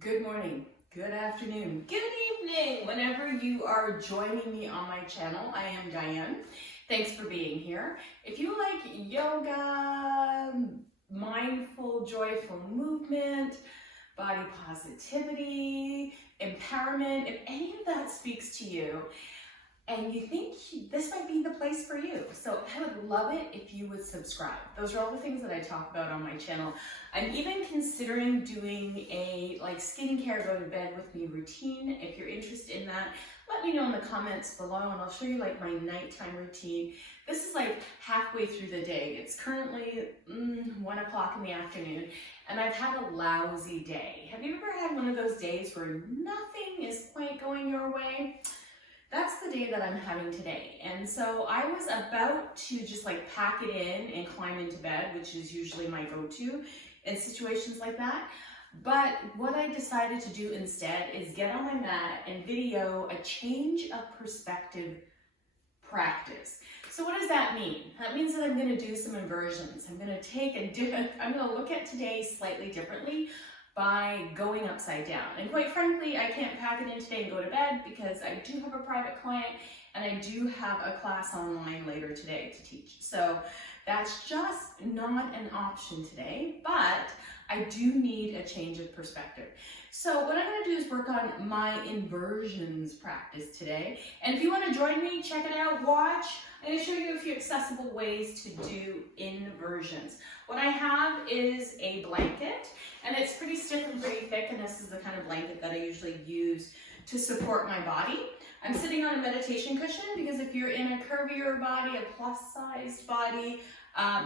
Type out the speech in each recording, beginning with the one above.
Good morning, good afternoon, good evening, whenever you are joining me on my channel. I am Diane. Thanks for being here. If you like yoga, mindful, joyful movement, body positivity, empowerment, if any of that speaks to you, and you think this might be the place for you. So I would love it if you would subscribe. Those are all the things that I talk about on my channel. I'm even considering doing a skincare go to bed with me routine. If you're interested in that, let me know in the comments below and I'll show you my nighttime routine. This is halfway through the day. It's currently 1 o'clock in the afternoon and I've had a lousy day. Have you ever had one of those days where nothing is quite going your way? That's the day that I'm having today. And so I was about to just pack it in and climb into bed, which is usually my go-to in situations like that. But what I decided to do instead is get on my mat and video a change of perspective practice. So what does that mean? That means that I'm going to do some inversions. I'm going to look at today slightly differently by going upside down. And quite frankly, I can't pack it in today and go to bed because I do have a private client and I do have a class online later today to teach. So that's just not an option today, but I do need a change of perspective. So what I'm gonna do is work on my inversions practice today. And if you wanna join me, check it out, watch. I'm gonna show you a few accessible ways to do inversions. What I have is a blanket, and it's pretty stiff and pretty thick, and this is the kind of blanket that I usually use to support my body. I'm sitting on a meditation cushion because if you're in a curvier body, a plus-sized body,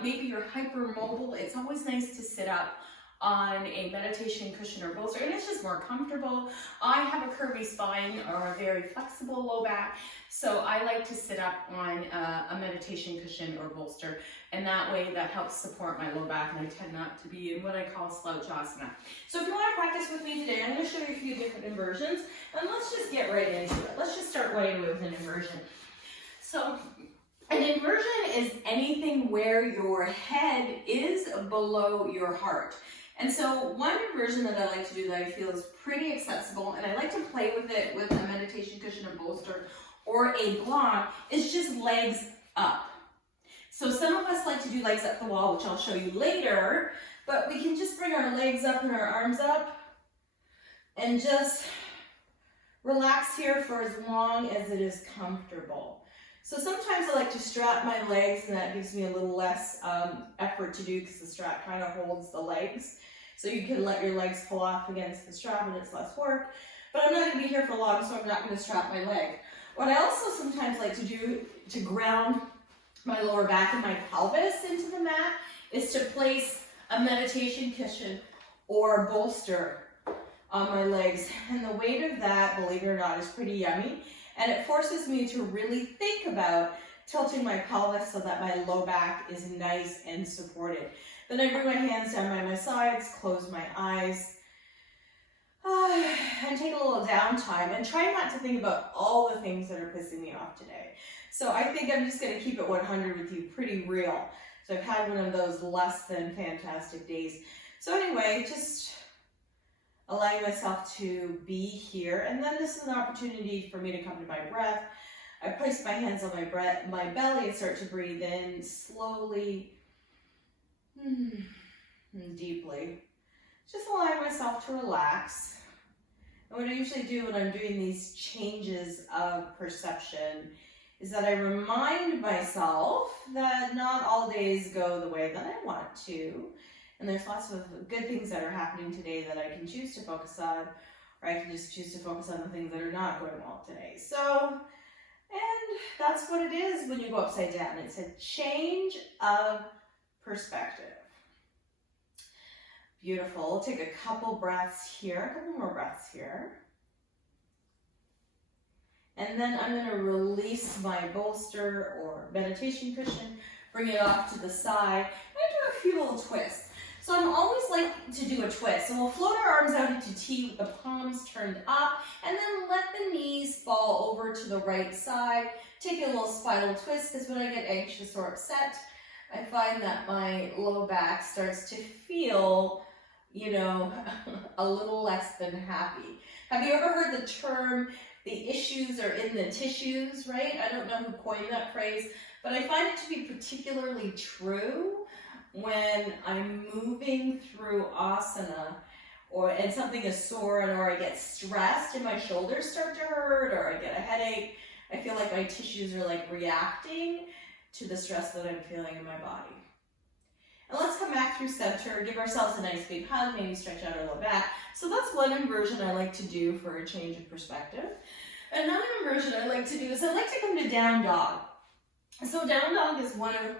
maybe you're hypermobile, it's always nice to sit up on a meditation cushion or bolster, and it's just more comfortable. I have a curvy spine or a very flexible low back, so I like to sit up on a meditation cushion or bolster, and that way that helps support my low back, and I tend not to be in what I call slouchasana. So if you want to practice with me today, I'm going to show you a few different inversions, and let's just get right into it. Let's just start right away with an inversion. So an inversion is anything where your head is below your heart. And so one inversion that I like to do that I feel is pretty accessible, and I like to play with it with a meditation cushion or bolster or a block, is just legs up. So some of us like to do legs up the wall, which I'll show you later, but we can just bring our legs up and our arms up and just relax here for as long as it is comfortable. So sometimes I like to strap my legs, and that gives me a little less effort to do because the strap kind of holds the legs. So you can let your legs pull off against the strap and it's less work. But I'm not going to be here for long, so I'm not going to strap my leg. What I also sometimes like to do to ground my lower back and my pelvis into the mat is to place a meditation cushion or bolster on my legs. And the weight of that, believe it or not, is pretty yummy. And it forces me to really think about tilting my pelvis so that my low back is nice and supported. Then I bring my hands down by my sides, close my eyes, and take a little downtime and try not to think about all the things that are pissing me off today. So I think I'm just going to keep it 100 with you, pretty real. So I've had one of those less than fantastic days. So anyway, just allowing myself to be here. And then this is an opportunity for me to come to my breath. I place my hands on my belly and start to breathe in slowly and deeply. Just allowing myself to relax. And what I usually do when I'm doing these changes of perception is that I remind myself that not all days go the way that I want to. And there's lots of good things that are happening today that I can choose to focus on, or I can just choose to focus on the things that are not going well today. So, and that's what it is when you go upside down. It's a change of perspective. Beautiful. We'll take a couple breaths here, a couple more breaths here. And then I'm going to release my bolster or meditation cushion, bring it off to the side, and do a few little twists. So I'm always like to do a twist. So we'll float our arms out into T with the palms turned up, and then let the knees fall over to the right side. Take a little spiral twist, because when I get anxious or upset, I find that my low back starts to feel, a little less than happy. Have you ever heard the term, the issues are in the tissues, right? I don't know who coined that phrase, but I find it to be particularly true when I'm moving through asana and something is sore, or I get stressed and my shoulders start to hurt, or I get a headache. I feel like my tissues are like reacting to the stress that I'm feeling in my body. And let's come back through center, give ourselves a nice big hug, maybe stretch out our low back. So that's one inversion I like to do for a change of perspective. Another inversion I like to do is I like to come to down dog. So down dog is one of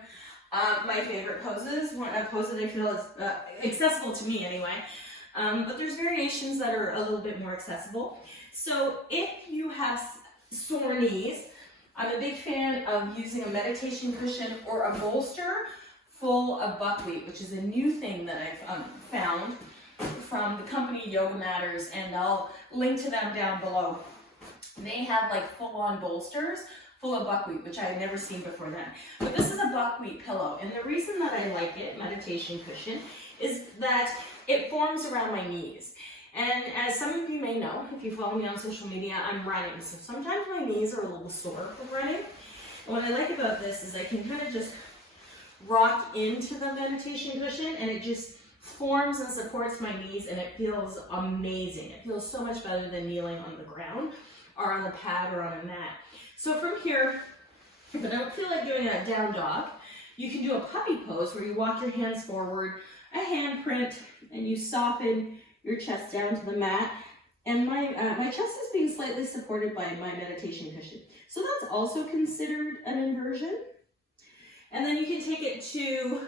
my favorite poses, a pose that I feel is accessible to me anyway. But there's variations that are a little bit more accessible. So if you have sore knees, I'm a big fan of using a meditation cushion or a bolster full of buckwheat, which is a new thing that I've found from the company Yoga Matters, and I'll link to them down below. They have like full-on bolsters full of buckwheat, which I had never seen before then. But this is a buckwheat pillow, and the reason that I like it, meditation cushion, is that it forms around my knees. And as some of you may know, if you follow me on social media, I'm running. So sometimes my knees are a little sore from running. And what I like about this is I can kind of just rock into the meditation cushion, and it just forms and supports my knees, and it feels amazing. It feels so much better than kneeling on the ground or on the pad or on a mat. So from here, if I don't feel like doing a down dog, you can do a puppy pose where you walk your hands forward, a hand print, and you soften your chest down to the mat. And my chest is being slightly supported by my meditation cushion. So that's also considered an inversion. And then you can take it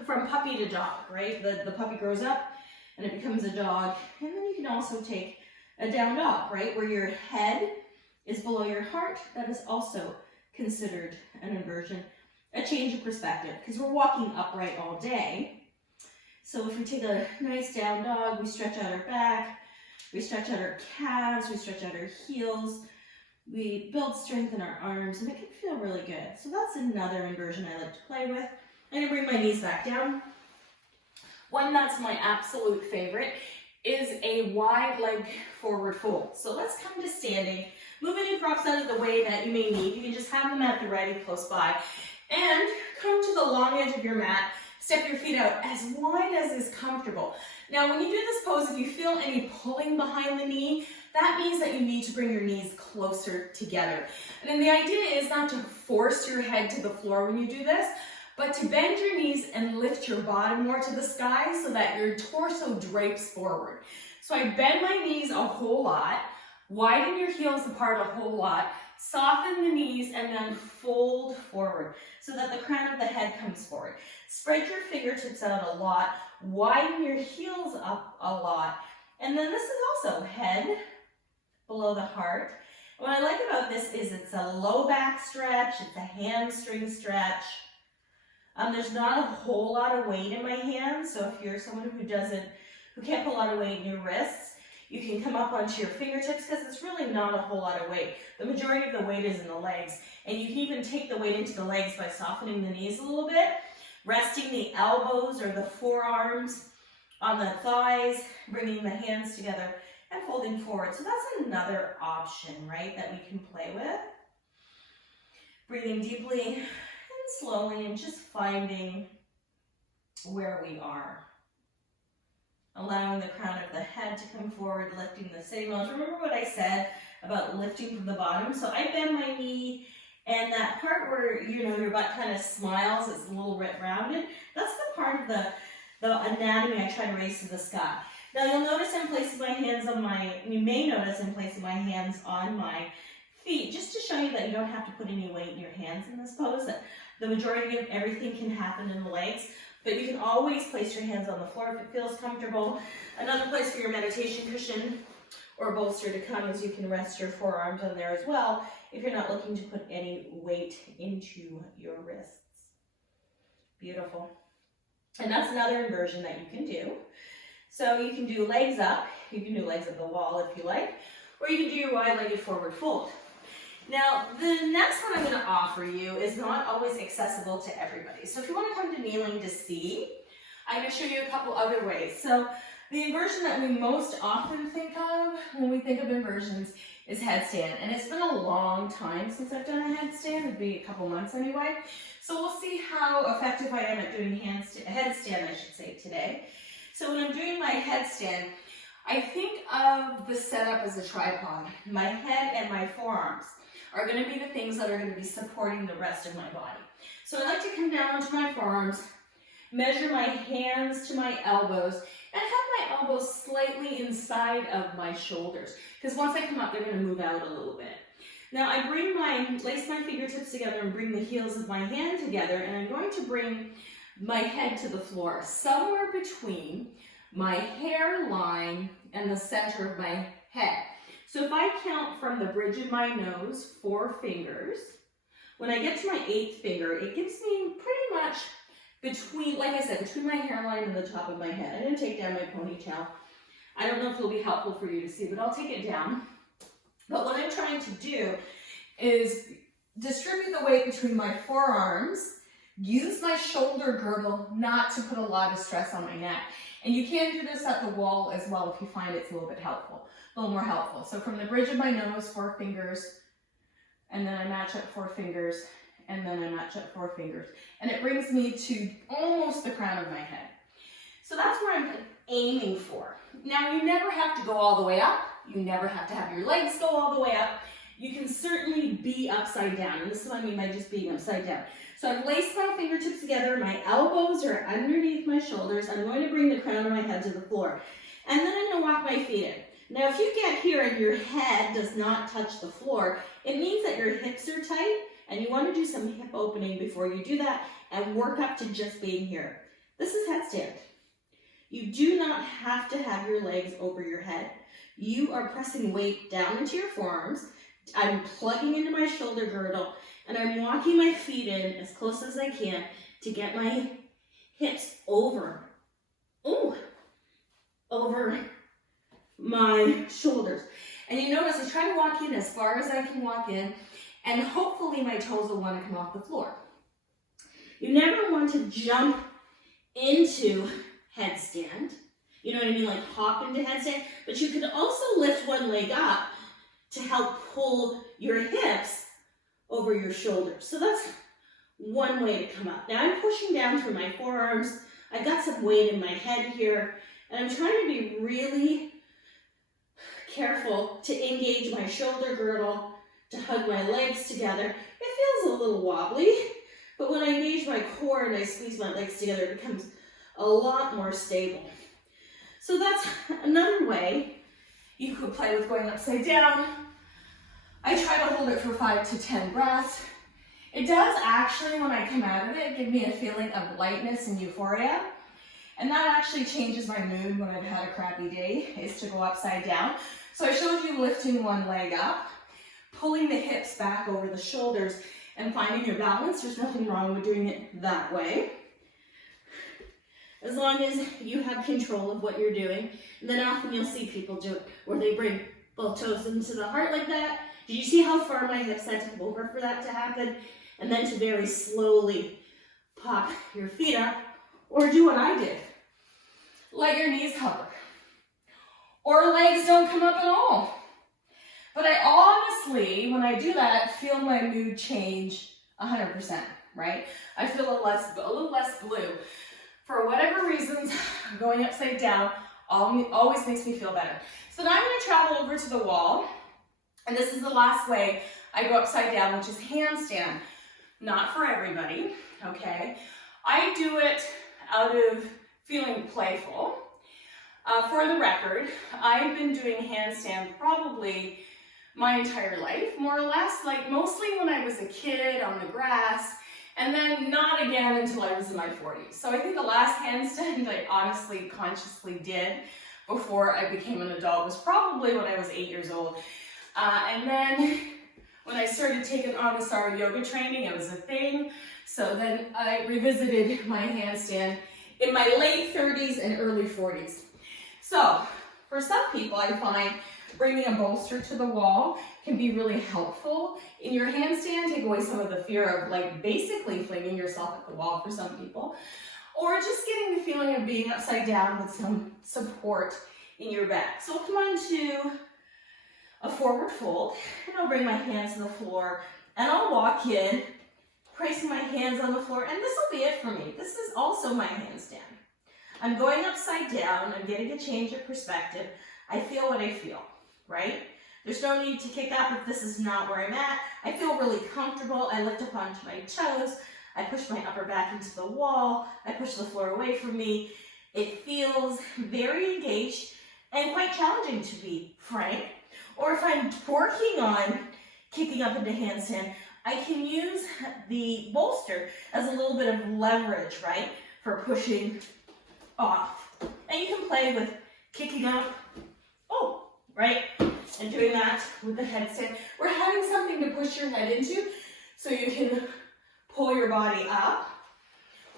from puppy to dog, right? The puppy grows up and it becomes a dog. And then you can also take a down dog, right? Where your head is below your heart. That is also considered an inversion, a change of perspective, because we're walking upright all day. So if we take a nice down dog, we stretch out our back, we stretch out our calves, we stretch out our heels, we build strength in our arms, and it can feel really good. So that's another inversion I like to play with. I'm going to bring my knees back down. One that's my absolute favorite is a wide leg forward fold. So let's come to standing. Move any props out of the way that you may need. You can just have them at the ready close by. And come to the long edge of your mat. Step your feet out as wide as is comfortable. Now, when you do this pose, if you feel any pulling behind the knee, that means that you need to bring your knees closer together. And then the idea is not to force your head to the floor when you do this, but to bend your knees and lift your bottom more to the sky so that your torso drapes forward. So I bend my knees a whole lot, widen your heels apart a whole lot, soften the knees, and then fold forward so that the crown of the head comes forward. Spread your fingertips out a lot, widen your heels up a lot, and then this is also head below the heart. What I like about this is it's a low back stretch, it's a hamstring stretch. There's not a whole lot of weight in my hands, so if you're someone who can't put a lot of weight in your wrists, you can come up onto your fingertips because it's really not a whole lot of weight. The majority of the weight is in the legs, and you can even take the weight into the legs by softening the knees a little bit, resting the elbows or the forearms on the thighs, bringing the hands together and folding forward. So that's another option, right, that we can play with. Breathing deeply and slowly and just finding where we are. Allowing the crown of the head to come forward, lifting the signals. Remember what I said about lifting from the bottom? So I bend my knee, and that part where, your butt kind of smiles, it's a little bit rounded, that's the part of the anatomy I try to raise to the sky. Now you'll notice I'm placing my hands you may notice I'm placing my hands on my feet, just to show you that you don't have to put any weight in your hands in this pose, that the majority of everything can happen in the legs. But you can always place your hands on the floor if it feels comfortable. Another place for your meditation cushion or bolster to come is you can rest your forearms on there as well if you're not looking to put any weight into your wrists. Beautiful. And that's another inversion that you can do. So you can do legs up. You can do legs up the wall if you like, or you can do your wide-legged forward fold. Now, the next one I'm going to offer you is not always accessible to everybody. So if you want to come to kneeling to see, I'm going to show you a couple other ways. So The inversion that we most often think of when we think of inversions is headstand. And it's been a long time since I've done a headstand. It'd be a couple months anyway. So we'll see how effective I am at doing headstand, I should say, today. So when I'm doing my headstand, I think of the setup as a tripod. My head and my forearms are going to be the things that are going to be supporting the rest of my body. So I like to come down onto my forearms, measure my hands to my elbows, and have my elbows slightly inside of my shoulders. Because once I come up, they're going to move out a little bit. Now I lace my fingertips together and bring the heels of my hand together, and I'm going to bring my head to the floor, somewhere between my hairline and the center of my head. So if I count from the bridge of my nose, 4 fingers, when I get to my 8th finger, it gives me pretty much between, like I said, between my hairline and the top of my head. I'm going to take down my ponytail. I don't know if it'll be helpful for you to see, but I'll take it down. But what I'm trying to do is distribute the weight between my forearms, use my shoulder girdle not to put a lot of stress on my neck. And you can do this at the wall as well if you find it's a little bit helpful, a little more helpful. So from the bridge of my nose, 4 fingers, and then I match up 4 fingers, and then I match up 4 fingers. And it brings me to almost the crown of my head. So that's where I'm aiming for. Now you never have to go all the way up. You never have to have your legs go all the way up. You can certainly be upside down. And this is what I mean by just being upside down. So I've laced my fingertips together. My elbows are underneath my shoulders. I'm going to bring the crown of my head to the floor. And then I'm going to walk my feet in. Now if you get here and your head does not touch the floor, it means that your hips are tight and you want to do some hip opening before you do that and work up to just being here. This is headstand. You do not have to have your legs over your head. You are pressing weight down into your forearms. I'm plugging into my shoulder girdle and I'm walking my feet in as close as I can to get my hips over my shoulders. And you notice I try to walk in as far as I can walk in, and hopefully my toes will want to come off the floor. You never want to jump into headstand. You know what I mean? Like hop into headstand. But you could also lift one leg up to help pull your hips over your shoulders. So that's one way to come up. Now I'm pushing down through my forearms. I've got some weight in my head here. And I'm trying to be really careful to engage my shoulder girdle, to hug my legs together. It feels a little wobbly, but when I engage my core and I squeeze my legs together, it becomes a lot more stable. So that's another way you could play with going upside down. I try to hold it for 5 to 10 breaths. It does actually, when I come out of it, give me a feeling of lightness and euphoria. And that actually changes my mood when I've had a crappy day, is to go upside down. So I showed you lifting one leg up, pulling the hips back over the shoulders, and finding your balance. There's nothing wrong with doing it that way, as long as you have control of what you're doing. And then often you'll see people do it where they bring both toes into the heart like that. Did you see how far my hips had to come over for that to happen? And then to very slowly pop your feet up, or do what I did. Let your knees hover. Or legs don't come up at all. But I honestly, when I do that, feel my mood change 100%, right? I feel a little less blue. For whatever reasons, going upside down always makes me feel better. So now I'm going to travel over to the wall. And this is the last way I go upside down, which is handstand. Not for everybody, okay? I do it out of feeling playful. For the record, I've been doing handstand probably my entire life, more or less, like mostly when I was a kid on the grass, and then not again until I was in my 40s. So I think the last handstand I honestly, consciously did before I became an adult was probably when I was 8 years old. And then when I started taking Anusara yoga training, it was a thing. So then I revisited my handstand in my late 30s and early 40s. So for some people, I find bringing a bolster to the wall can be really helpful in your handstand, take away some of the fear of like basically flinging yourself at the wall for some people. or just getting the feeling of being upside down with some support in your back. So we'll come on to a forward fold, and I'll bring my hands to the floor, and I'll walk in, placing my hands on the floor, and this will be it for me. This is also my handstand. I'm going upside down, I'm getting a change of perspective. I feel what I feel, right? There's no need to kick up if this is not where I'm at. I feel really comfortable. I lift up onto my toes. I push my upper back into the wall. I push the floor away from me. It feels very engaged and quite challenging, to be frank. Or if I'm working on kicking up into handstand, I can use the bolster as a little bit of leverage, right, for pushing off. And you can play with kicking up, right, and doing that with the headstand. We're having something to push your head into so you can pull your body up.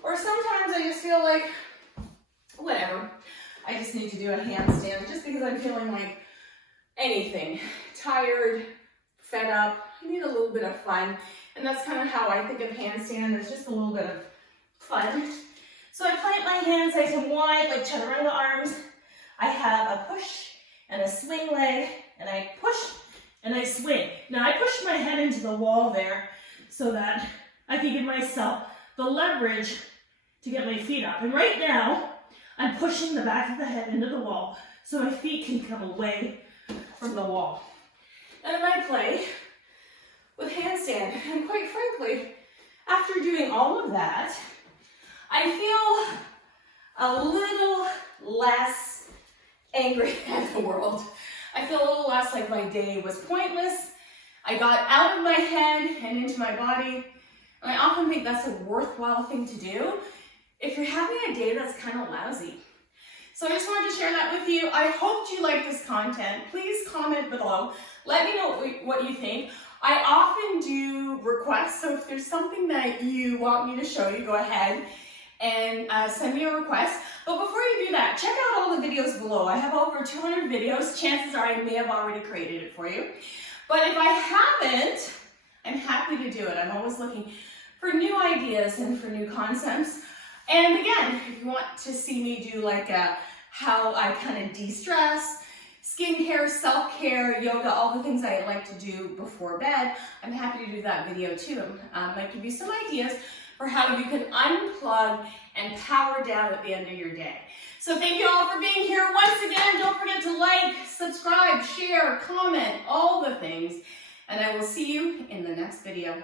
Or sometimes I just feel like, whatever, I just need to do a handstand just because I'm feeling like anything, tired, fed up, I need a little bit of fun. And that's kind of how I think of handstand, is just a little bit of fun. So I plant my hands nice and wide, like chaturanga arms. I have a push and a swing leg, and I push and I swing. Now I push my head into the wall there so that I can give myself the leverage to get my feet up. And right now, I'm pushing the back of the head into the wall so my feet can come away from the wall. And I play with handstand, and quite frankly, after doing all of that, I feel a little less angry at the world. I feel a little less like my day was pointless. I got out of my head and into my body, and I often think that's a worthwhile thing to do if you're having a day that's kind of lousy. So I just wanted to share that with you. I hope you like this content. Please comment below. Let me know what you think. I often do requests, so if there's something that you want me to show you, go ahead and send me a request. But before you do that, check out all the videos below. I have over 200 videos. Chances are I may have already created it for you. But if I haven't, I'm happy to do it. I'm always looking for new ideas and for new concepts. And again, if you want to see me do like how I kind of de-stress, skincare, self-care, yoga, all the things I like to do before bed, I'm happy to do that video too. Might give you some ideas for how you can unplug and power down at the end of your day. So thank you all for being here. Once again, don't forget to like, subscribe, share, comment, all the things. And I will see you in the next video.